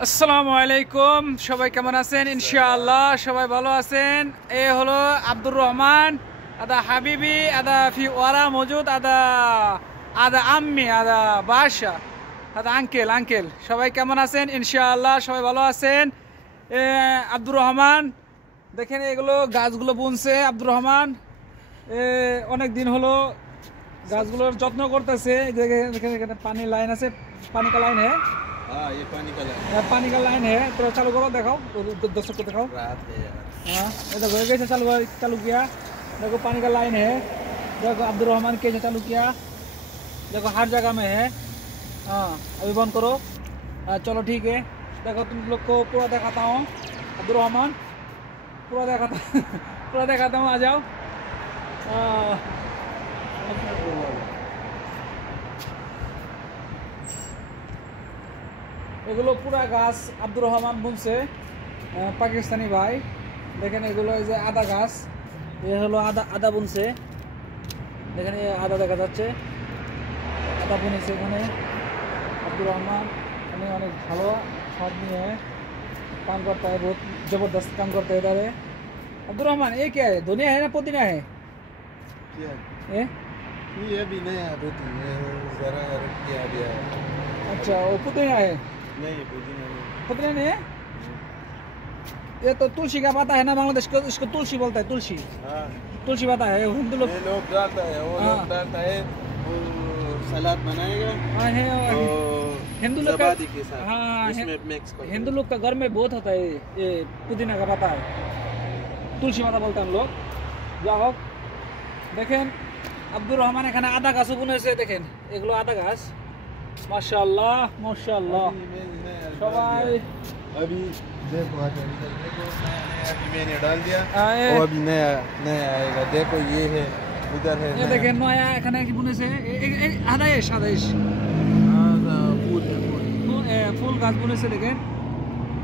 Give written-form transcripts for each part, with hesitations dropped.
আসসালামু আলাইকুম, সবাই কেমন আছেন? ইনশাআল্লাহ সবাই ভালো আছেন। এ হলো আব্দুর রহমান, আদা হাবিবি, আদা ফি ওয়ারা মজুদ, আদা আদা আম্মি, আদা বাদশা, আদা আঙ্কেল সবাই কেমন আছেন? ইনশাআল্লাহ সবাই ভালো আছেন। আব্দুর রহমান দেখেন, এগুলো গাছগুলো বুনছে আব্দুর রহমান। অনেক দিন হলো গাছগুলোর যত্ন করতেছে। এখানে পানি লাইন আছে, পানি কা লাইন হ্যাঁ, ये पानी का लाइन पानी का लाइन है। तो चालू करो, दिखाओ दर्शक को दिखाओ। रात है यार। हाँ, ये देखो ये कैसे चालू किया। देखो पानी का लाइन है। देखो अब्दुल रहमान कैसे चालू किया। देखो हर जगह में है। हाँ अभी बंद करो। चलो ठीक है। देखो तुम लोग को पूरा दिखाता हूँ। अब्दुल रहमान पूरा दिखाता हूँ, आ जाओ। এগুলো পুরা গাছ আব্দুর রহমান বুনছে, পাকিস্তানি ভাই। দেখেন এগুলো এই যে আদা গাছ, এ হলো আদা বুনছে। দেখেন আদা দেখা যাচ্ছে, আদা বুনেছে এখানে আব্দুর রহমান। এখানে অনেক ভালো সব নিয়ে काम करता है, बहुत जबरदस्त काम करता है इधर। अब्दुल रहमान ये क्या है, धनिया है ना पुदीना है? ये अभी नया रोटी है, जरा रख किया गया है। अच्छा वो पुदीना है? नहीं पुदीना नहीं। पुदीना नहीं है। ये तो तुलसी का पता है ना, बांग्लादेश को इसको तुलसी बोलता है। तुलसी हाँ तुलसी पता है, हिंदू लोग ये लोग डालता है, वो लोग डालता है, वो सलाद बनाएगा है तो हिंदू लोग का। चपाती के साथ हाँ उसमें मिक्स कर हिंदू लोग का घर में बहुत होता है ये पुदीना का पता है, तुलसी पता बोलते हैं हम लोग। যা হোক দেখেন আব্দুর রহমান এখানে আদা গাছ বুনেছে। দেখেন এগুলো আদা গাছ, মাশাআল্লাহ মাশাআল্লাহ। সবাই अभी देखो इधर देखो, नया अभी मैंने डाल दिया ये और अभी नया नया आएगा। देखो ये है, उधर है नया। দেখেন নয়া এখানে কি বুনেছে, আদা फूल है, फूल ফুল গাছ বুনেছে। দেখেন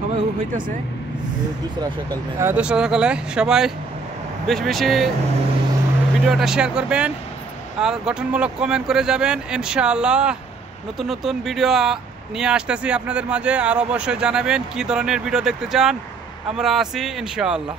সবাই হইতেছে ये दूसरा शक्ल में দোস্ত সকালে সবাই বেশি বেশি ভিডিওটা শেয়ার করবেন আর গঠনমূলক কমেন্ট করে যাবেন। ইনশাআল্লাহ নতুন নতুন ভিডিও নিয়ে আসতেছি আপনাদের মাঝে। আর অবশ্যই জানাবেন কি ধরনের ভিডিও দেখতে চান, আমরা আছি ইনশাআল্লাহ।